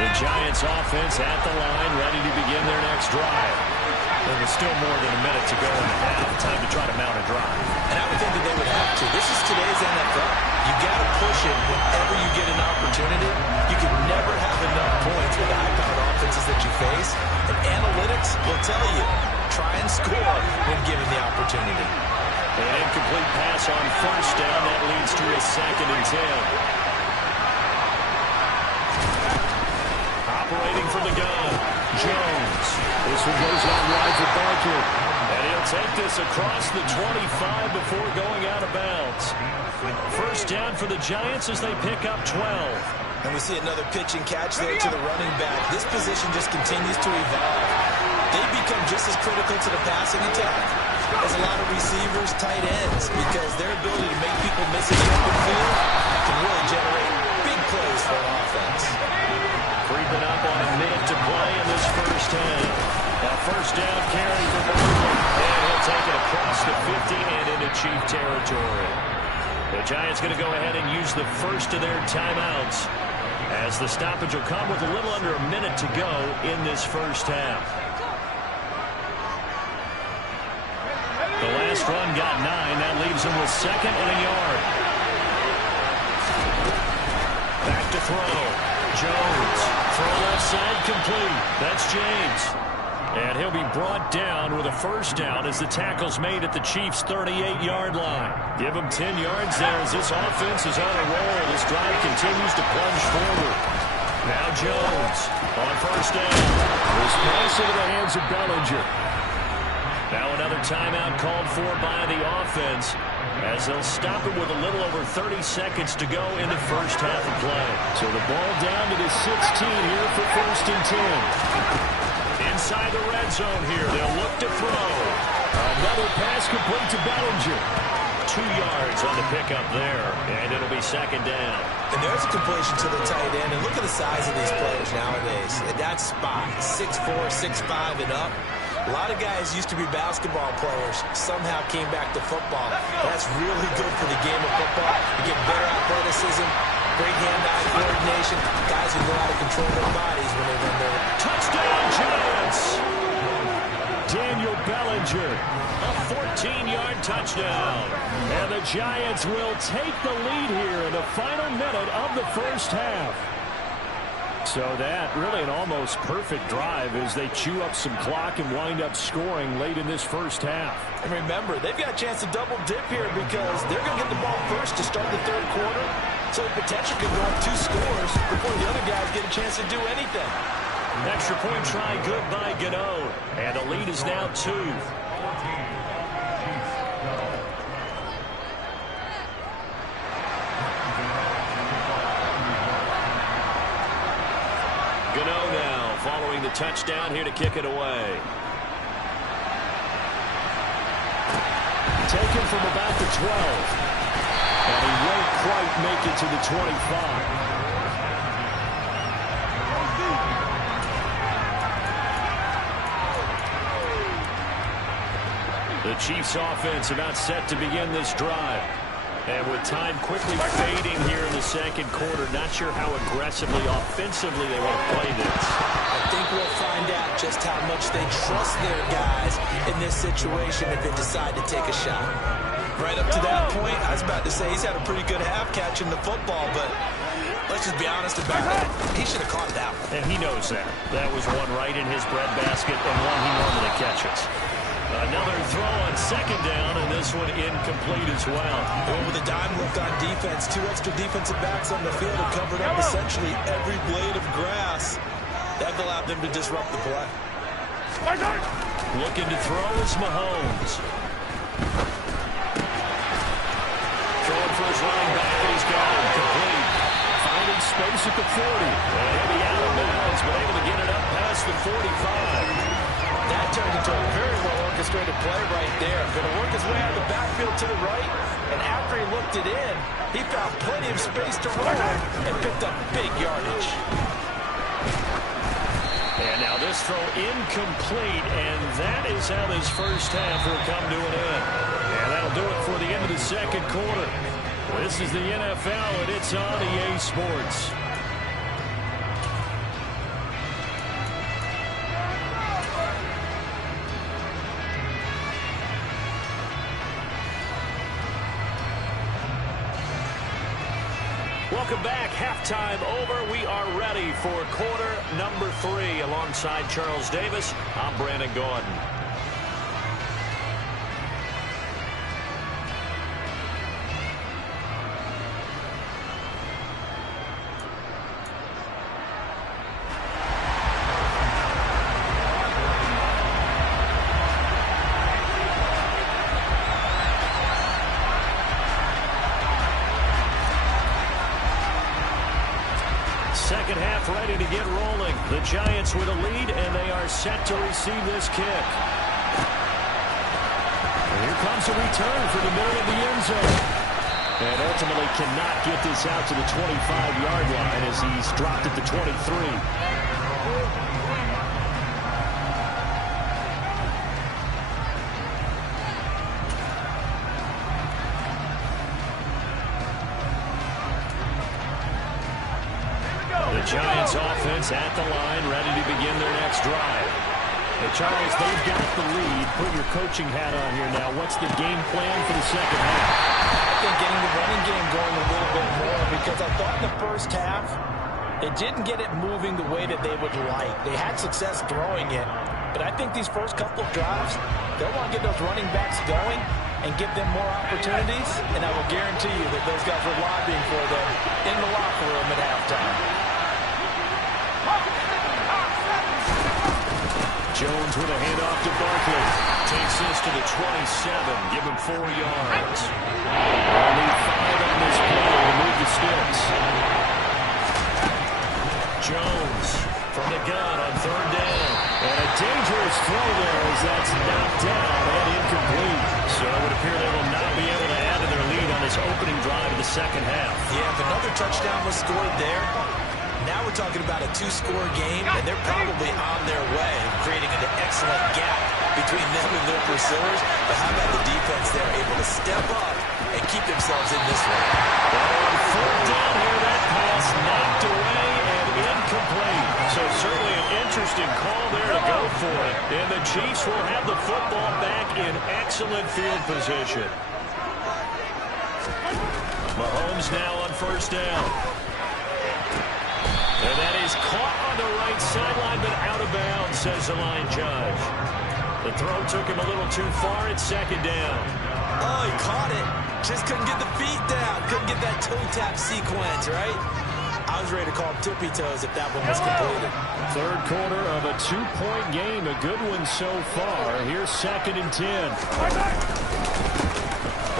The Giants offense at the line, ready to begin their next drive. And there's still more than a minute to go in the half. Time to try to mount a drive. And I would think that they would have to. This is today's NFL. You got to push it whenever you get an opportunity. You can never have enough points with the high-powered offenses that you face. And analytics will tell you, try and score when given the opportunity. An incomplete pass on 1st down. That leads to a 2nd and 10. waiting for the gun. Jones. This one goes out wide for Barkley. And he'll take this across the 25 before going out of bounds. First down for the Giants as they pick up 12. And we see another pitch and catch there to the running back. This position just continues to evolve. They become just as critical to the passing attack as a lot of receivers, tight ends, because their ability to make people miss in the open field can really generate big plays for an offense. Creeping up on a minute to play in this first half. A first down carry for Barkley. And he'll take it across the 50 and into Chief territory. The Giants going to go ahead and use the first of their timeouts, as the stoppage will come with a little under a minute to go in this first half. The last run got 9. That leaves him with second and a yard. Back to throw. Jones. Throw left side complete. That's James. And he'll be brought down with a first down as the tackle's made at the Chiefs' 38-yard line. Give him 10 yards there as this offense is on a roll. This drive continues to plunge forward. Now Jones on first down. This pass into the hands of Bellinger. Now another timeout called for by the offense, as they'll stop it with a little over 30 seconds to go in the first half of play. So the ball down to the 16 here for first and 10. Inside the red zone here, they'll look to throw. Another pass complete to Bellinger. 2 yards on the pickup there, and it'll be second down. And there's a completion to the tight end, and look at the size of these players nowadays. At that spot, 6'4", 6'5", and up. A lot of guys used to be basketball players, somehow came back to football. That's really good for the game of football. You get better athleticism, great hand-eye coordination. Guys who know how to control their bodies when they run their... Touchdown, Giants! Daniel Bellinger, a 14-yard touchdown. And the Giants will take the lead here in the final minute of the first half. So that really an almost perfect drive as they chew up some clock and wind up scoring late in this first half. And remember, they've got a chance to double dip here because they're going to get the ball first to start the third quarter. So the potential could go up 2 scores before the other guys get a chance to do anything. Extra point try good by Gotti. And the lead is now 2. Gotti now following the touchdown here to kick it away. Taken from about the 12. And he won't quite make it to the 25. The Chiefs offense about set to begin this drive. And with time quickly fading here in the second quarter, not sure how aggressively, offensively they want to play this. I think we'll find out just how much they trust their guys in this situation if they decide to take a shot. Right up to that point, I was about to say he's had a pretty good half catching the football, but let's just be honest about it. He should have caught that one. And he knows that. That was one right in his breadbasket and one he normally catches. Another throw on second down, and this one incomplete as well. Well, with a dime look on defense, 2 extra defensive backs on the field have covered up essentially every blade of grass. That allowed them to disrupt the play. Looking to throw is Mahomes. Throwing for his running back, and he's got him complete. Finding space at the 40. And he'll be out of bounds, but able to get it up past the 45. That turned into a very well-orchestrated play right there. Going to work his way out of the backfield to the right, and after he looked it in, he found plenty of space to run and picked up big yardage. And now this throw incomplete, and that is how this first half will come to an end. And that'll do it for the end of the second quarter. This is the NFL, and it's on EA Sports. Welcome back. Halftime over. We are ready for quarter number 3. Alongside Charles Davis, I'm Brandon Gordon. second half ready to get rolling. The Giants with a lead, and they are set to receive this kick. And here comes a return for the middle of the end zone. And ultimately cannot get this out to the 25-yard line as he's dropped at the 23. The Giants offense at the line, ready to begin their next drive. Hey, Charles, they've got the lead. Put your coaching hat on here now. What's the game plan for the second half? I think getting the running game going a little bit more, because I thought in the first half it didn't get it moving the way that they would like. They had success throwing it, but I think these first couple of drives, they'll want to get those running backs going and give them more opportunities, and I will guarantee you that those guys were lobbying for them in the locker room at halftime. Jones with a handoff to Barkley. Takes this to the 27. Give him 4 yards. Only 5 on this play to move the sticks. Jones from the gun on 3rd down. And a dangerous throw there as that's knocked down and incomplete. So it would appear they will not be able to add to their lead on this opening drive of the second half. Yeah, if another touchdown was scored there, now we're talking about a 2-score game, and they're probably on their way, creating an excellent gap between them and their pursuers. But how about the defense there, able to step up and keep themselves in this one? On 4th down here, that pass knocked away and incomplete. So certainly an interesting call there to go for it. And the Chiefs will have the football back in excellent field position. Mahomes now on 1st down. And that is caught on the right sideline, but out of bounds, says the line judge. The throw took him a little too far at 2nd down. Oh, he caught it. Just couldn't get the feet down. Couldn't get that toe tap sequence, right? I was ready to call him tippy toes if that one was completed. 3rd quarter of a 2-point game. A good one so far. Here's 2nd and 10.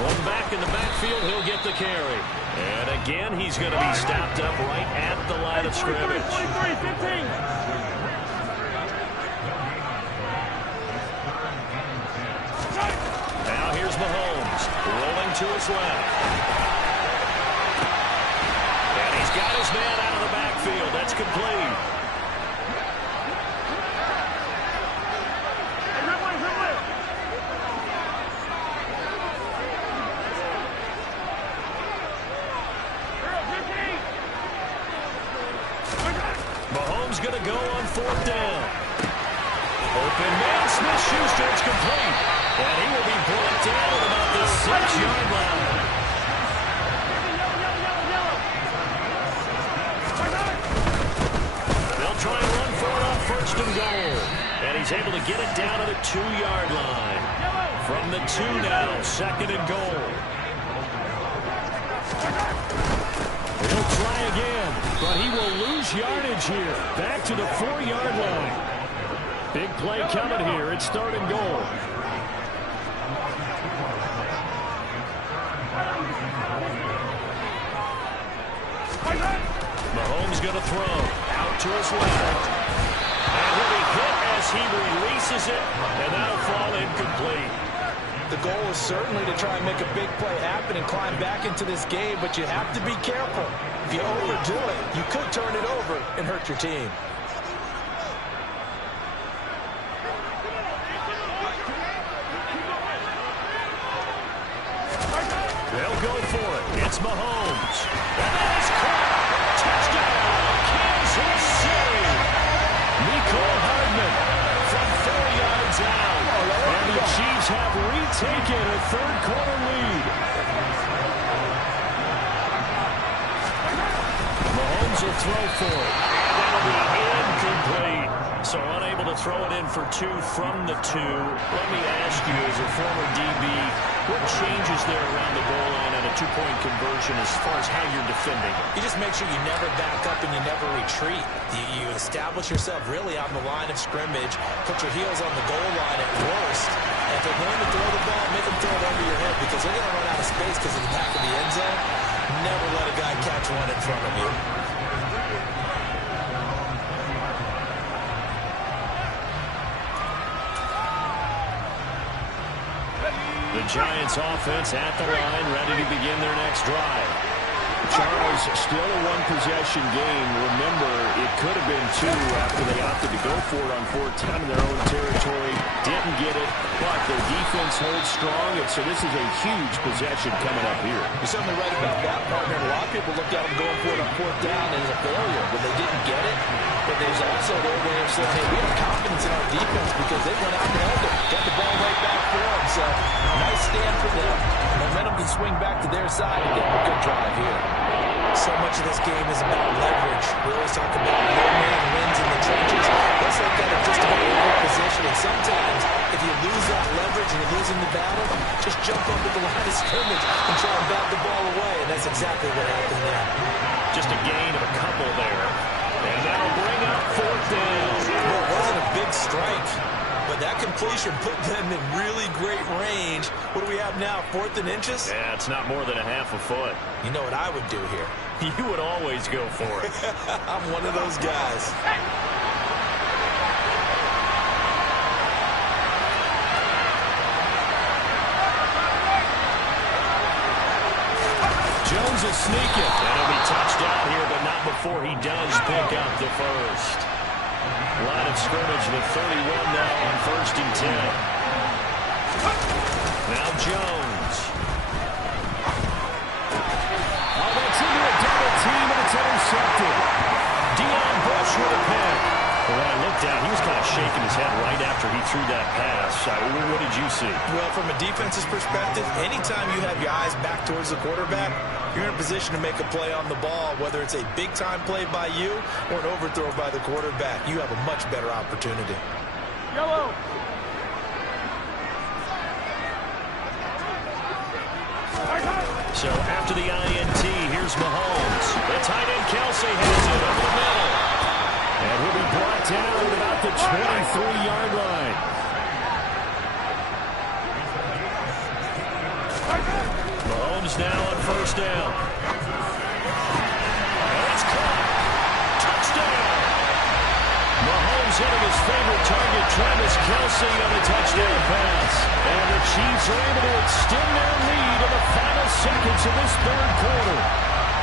One back in the backfield, he'll get the carry. And again, he's going to be stopped up right at the line of scrimmage. 23, 15. Now here's Mahomes, rolling to his left. And he's got his man out of the backfield. That's complete. Mahomes going to go on 4th down. Open man, Smith-Schuster, it's complete. And he will be brought down at about the 6-yard line. They'll try and run for it on 1st and goal. And he's able to get it down to the 2-yard line. From the 2 now, 2nd and goal. He'll try again, but he will lose yardage here. Back to the 4-yard line. Big play coming here. It's 3rd and goal. Mahomes going to throw. Out to his left. And he'll be hit as he releases it, and that'll fall incomplete. The goal is certainly to try and make a big play happen and climb back into this game, but you have to be careful. If you overdo it, you could turn it over and hurt your team. They'll go for it. It's Mahomes. And that is caught. Touchdown, Kansas City. Nicole Hardman from 4 yards out. And the Chiefs have retaken a 3rd quarter lead. Mahomes will throw for it. And that'll be incomplete. So unable to throw it in for 2 from the 2. Let me ask you, as a former DB, what changes there around the goal line on a 2-point conversion as far as how you're defending? You just make sure you never back up and you never retreat. You establish yourself really on the line of scrimmage, put your heels on the goal line at worst, and if they're going to throw the ball, make them throw it over your head because they're going to run out of space because of the back of the end zone. Never let a guy catch one in front of you. Giants offense at the line, ready to begin their next drive. Charles, still a one-possession game. Remember, it could have been two after they opted to go for it on fourth down in their own territory. Didn't get it, but their defense holds strong, and so this is a huge possession coming up here. You're certainly right about that, partner. A lot of people looked at them going for it on fourth down as a failure when they didn't get it. But there's also their way of saying, hey, we have confidence in our defense because they went out and held it. Got the ball right back for them. So, nice stand for them. Momentum can swing back to their side and get a good drive here. So much of this game is about leverage. We always talk about no man wins in the trenches. Let's look at it just about every position. And sometimes, if you lose that leverage and you're losing the battle, just jump up at the line of scrimmage and try and bat the ball away. And that's exactly what happened there. Just a gain of a couple there. And that'll bring up fourth down. Well, it wasn't a big strike, but that completion put them in really great range. What do we have now, 4th and inches? Yeah, it's not more than a half a foot. You know what I would do here? You would always go for it. I'm one of those guys. Jones is sneaking. And he'll be touched out here, but not before he does pick up the first. Line of scrimmage, the 31 now on 1st and 10. Now Jones. Oh, that's into a double team, and it's intercepted. Deion Bush with a pick. But when I looked at, he was kind of shaking his head right after he threw that pass. What did you see? Well, from a defense's perspective, anytime you have your eyes back towards the quarterback, you're in a position to make a play on the ball, whether it's a big-time play by you or an overthrow by the quarterback. You have a much better opportunity. Yellow. So after the INT, here's Mahomes. The tight end Kelsey has it over the middle. And he'll be brought down at about the 23-yard line. Mahomes now on 1st down. And it's caught. Touchdown. Mahomes hitting his favorite target, Travis Kelsey, on a touchdown pass. And the Chiefs are able to extend their lead in the final seconds of this 3rd quarter.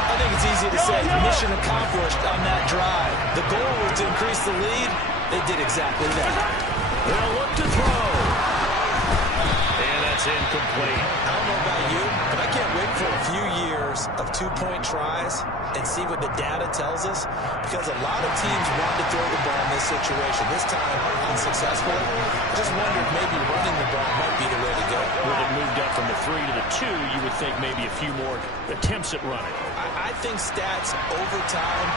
I think it's easy to say mission accomplished on that drive. The goal was to increase the lead. They did exactly that. They'll look to throw. And that's incomplete. I don't know about you, but I can't wait for a few years of 2-point tries and see what the data tells us, because a lot of teams want to throw the ball in this situation. This time, unsuccessfully. I just wonder if maybe running the ball might be the way to go. With it moved up from the 3 to the 2, you would think maybe a few more attempts at running. I think stats over time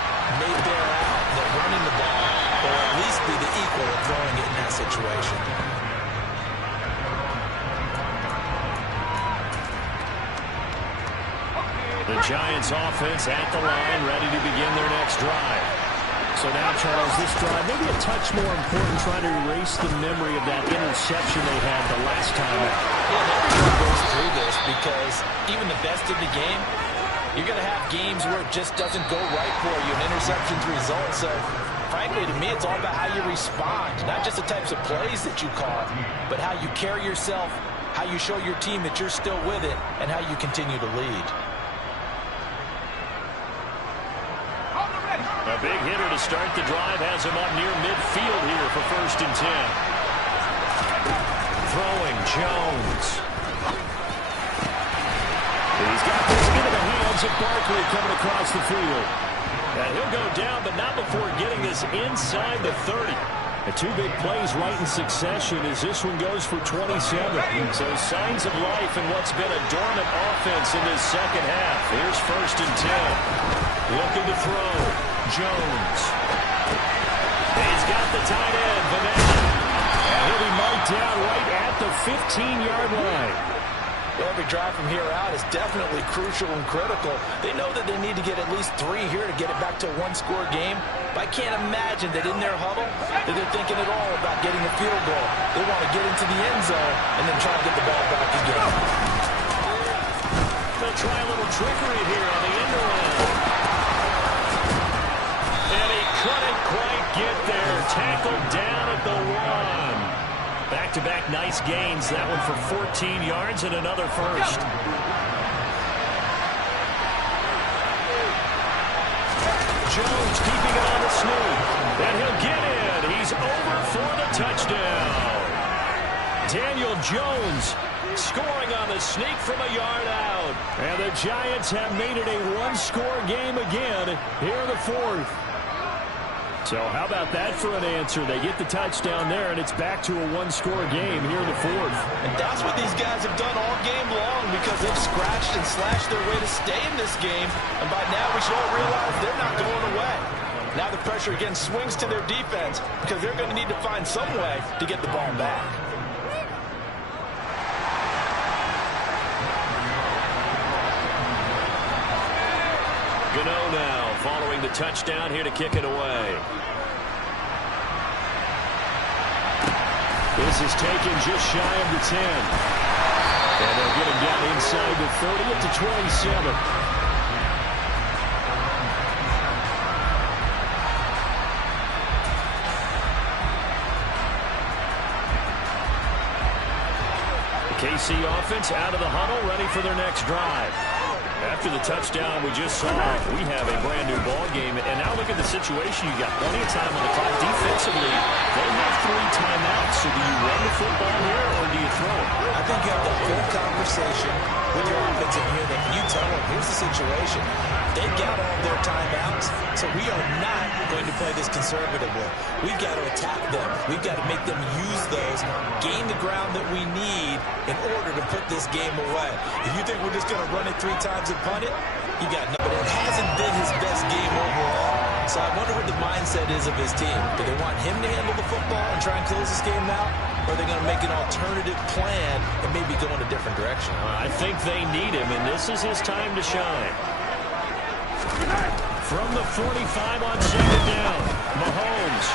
may bear out that running the ball will at least be the equal of throwing it in that situation. The Giants offense at the line, ready to begin their next drive. So now, Charles, this drive maybe a touch more important, trying to erase the memory of that interception they had the last time out. Yeah, everyone goes through this because even the best of the game, you're going to have games where it just doesn't go right for you, and interceptions result. So, frankly, to me, it's all about how you respond, not just the types of plays that you call, but how you carry yourself, how you show your team that you're still with it, and how you continue to lead. A big hitter to start the drive has him up near midfield here for 1st and 10. Throwing Jones. He's got this into the hands of Barkley coming across the field. And he'll go down, but not before getting this inside the 30. The 2 big plays right in succession as this one goes for 27. So signs of life in what's been a dormant offense in this second half. Here's 1st and 10. Looking to throw. Jones. He's got the tight end, Vanessa. And he'll be marked down right at the 15-yard line. Well, every drive from here out is definitely crucial and critical. They know that they need to get at least 3 here to get it back to a 1-score game. But I can't imagine that in their huddle that they're thinking at all about getting a field goal. They want to get into the end zone and then try to get the ball back again. They'll try a little trickery here on the end around. And he couldn't quite get there. Tackled down at the 1. Back-to-back nice gains. That one for 14 yards and another first. Jones keeping it on the sneak. And he'll get in. He's over for the touchdown. Daniel Jones scoring on the sneak from a yard out. And the Giants have made it a one-score game again here in the fourth. So how about that for an answer? They get the touchdown there, and it's back to a one-score game here in the fourth. And that's what these guys have done all game long because they've scratched and slashed their way to stay in this game. And by now we should all realize they're not going away. Now the pressure again swings to their defense because they're going to need to find some way to get the ball back. Gano now following the touchdown here to kick it away. This is taken just shy of the 10. And they'll get him down inside the 30 up to 27. The KC offense out of the huddle, ready for their next drive. After the touchdown we just saw, we have a brand-new ball game. And now look at the situation. You got plenty of time on the clock. Defensively, they have 3 timeouts. So do you run the football here or do you throw it? I think you have the full conversation with your offensive unit. You tell them, here's the situation. They got all their timeouts, so we are not going to play this conservatively. We've got to attack them. We've got to make them use those, gain the ground that we need in order to put this game away. If you think we're just going to run it 3 times and punt it, you got nothing. It hasn't been his best game overall, so I wonder what the mindset is of his team. Do they want him to handle the football and try and close this game out, or are they going to make an alternative plan and maybe go in a different direction? I think they need him, and this is his time to shine. From the 45 on second down, Mahomes.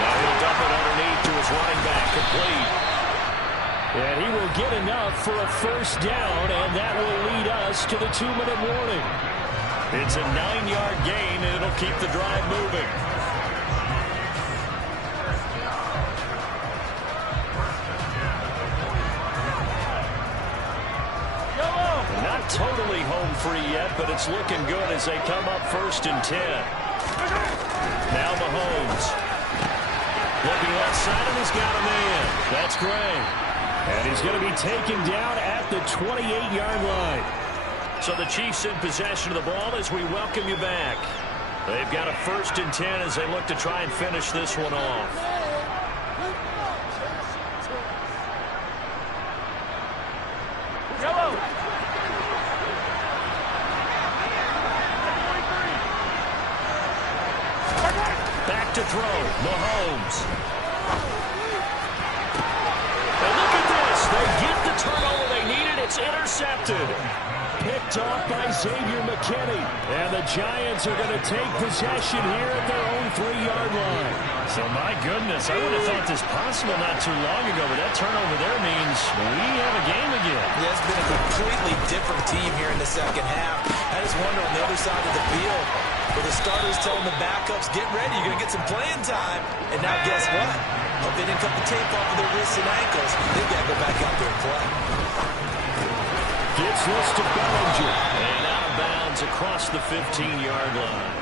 Now he'll dump it underneath to his running back, complete. And he will get enough for a first down, and that will lead us to the 2-minute warning. It's a 9-yard gain, and it'll keep the drive moving. Not totally home free yet, but it's looking good as they come up 1st and 10. Now Mahomes. Looking left side, and he's got a man. That's Gray. And he's going to be taken down at the 28-yard line. So the Chiefs in possession of the ball as we welcome you back. They've got a 1st and 10 as they look to try and finish this one off. Back to throw, Mahomes. And look at this. They get the turnover they needed. It's intercepted. Picked off by Xavier McKinney. And the Giants are going to take possession here at their own 3-yard line. So, my goodness, I would have thought this possible not too long ago, but that turnover there means we have a game again. Yeah, it's been a completely different team here in the second half. I just wonder on the other side of the field, where the starters telling the backups, get ready, you're going to get some playing time. And now guess what? Hope they didn't cut the tape off of their wrists and ankles. They've got to go back out there and play. Gets this to Bellinger. And out of bounds across the 15-yard line.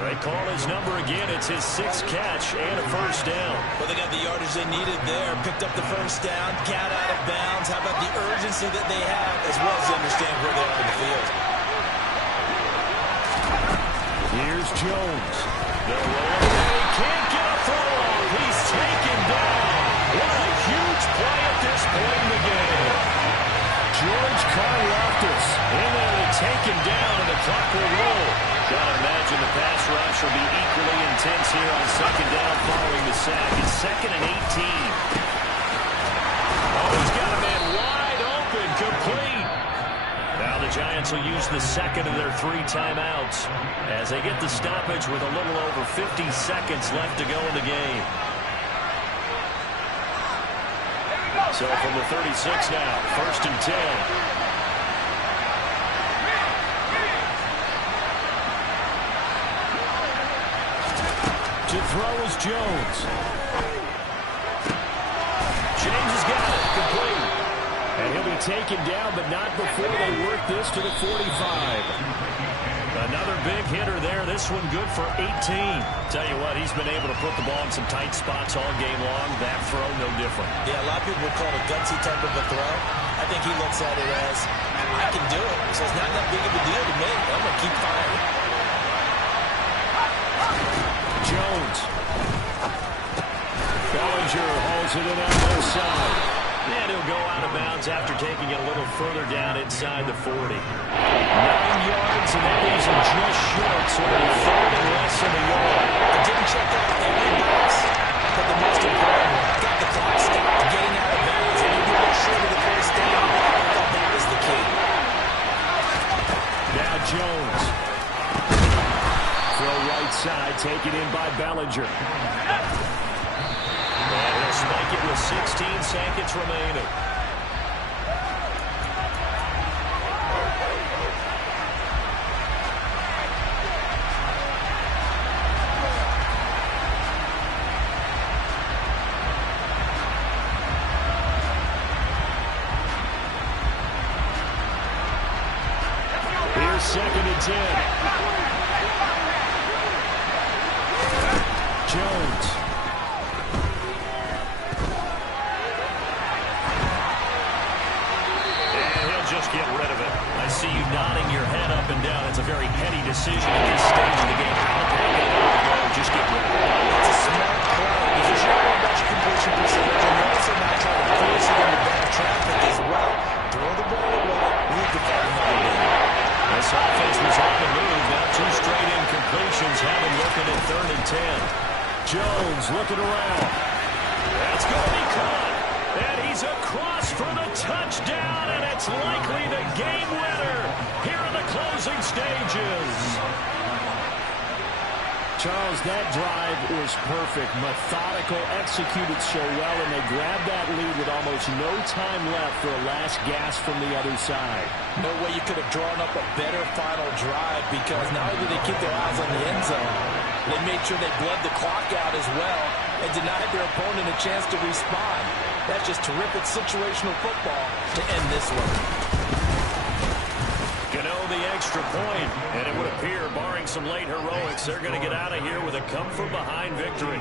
They call his number again. It's his 6th catch and a first down. Well, they got the yardage they needed there. Picked up the first down. Got out of bounds. How about the urgency that they have as well as understand where they are in the field? Here's Jones. They're rolling away. Can't get a throw off. He's taken down. What a huge play at this point in the game. George Karlaftis in there to take him down, and the clock will roll. Gotta imagine the pass rush will be equally intense here on second down following the sack. It's 2nd and 18. Oh, he's got a man wide open, complete. Now the Giants will use the second of their 3 timeouts as they get the stoppage with a little over 50 seconds left to go in the game. So from the 36 now, 1st and 10. To throw is Jones. be taken down, but not before they work this to the 45. Another big hitter there. This one good for 18. Tell you what, he's been able to put the ball in some tight spots all game long. That throw, no different. Yeah, a lot of people would call it a gutsy type of a throw. I think he looks at it as, I can do it. So it's not that big of a deal to me. I'm going to keep firing. Jones. Bellinger holds it in on their side. And he'll go out of bounds after taking it a little further down inside the 40. 9 yards, and that leaves him just short, so they're third and less than a yard. I didn't check out every box, but the most important one, got the clock stopped, getting out of bounds, and maybe a little short of the first down. I thought that was the key. Now Jones. Throw right side, taken in by Bellinger. And he'll spike it with 16 seconds remaining. Here's 2nd and 10. Jones. Just get rid of it. I see you nodding your head up and down. It's a very heady decision at this stage of the game. Just get rid of it. It's a smart play because you're going about your completion percentage and you're also not trying to force it into bad traffic as well. Throw the ball away. Move the ball another game. This offense was on the move. Now 2 straight incompletions. Have him looking at 3rd and 10. Jones looking around. That's going to be caught. And he's across for the touchdown, and it's likely the game winner here in the closing stages. Charles, that drive was perfect, methodical, executed so well, and they grabbed that lead with almost no time left for a last gasp from the other side. No way you could have drawn up a better final drive because not only did they keep their eyes on the end zone, they made sure they bled the clock out as well and denied their opponent a chance to respond. That's just terrific situational football to end this one. Gano the extra point, and it would appear, barring some late heroics, they're going to get out of here with a come-from-behind victory.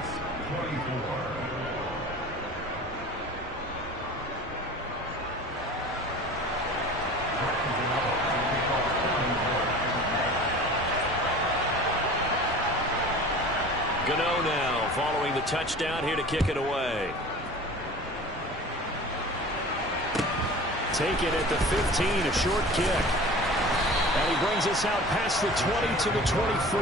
Gano now following the touchdown here to kick it away. Take it at the 15, a short kick. And he brings us out past the 20 to the 24.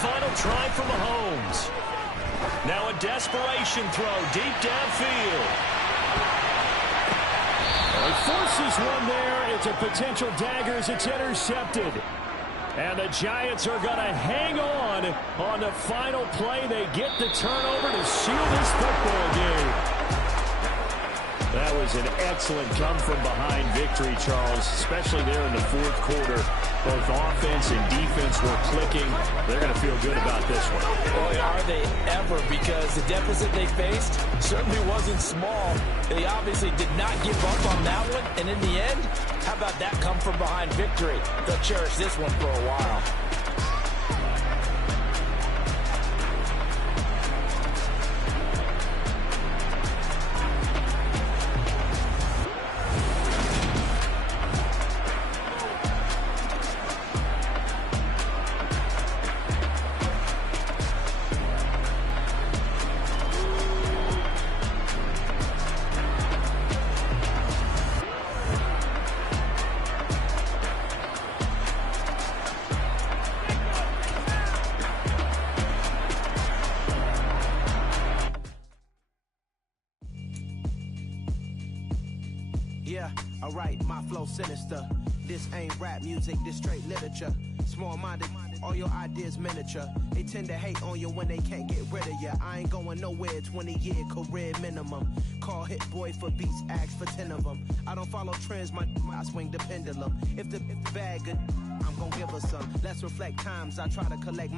Final try for Mahomes. Now a desperation throw deep downfield. He forces one there. It's a potential dagger as it's intercepted. And the Giants are going to hang on the final play. They get the turnover to seal this football game. That was an excellent come-from-behind victory, Charles, especially there in the 4th quarter. Both offense and defense were clicking. They're going to feel good about this one. Boy, are they ever, because the deficit they faced certainly wasn't small. They obviously did not give up on that one, and in the end, how about that come-from-behind victory? They'll cherish this one for a while. Yeah, alright, my flow sinister. This ain't rap music, this straight literature. Small-minded. all your ideas miniature. They tend to hate on you when they can't get rid of you. I ain't going nowhere, 20-year career minimum. Call Hit Boy for beats, ask for 10 of them. I don't follow trends, I swing the pendulum. If the bag good, I'm gon' give her some. Let's reflect times, I try to collect my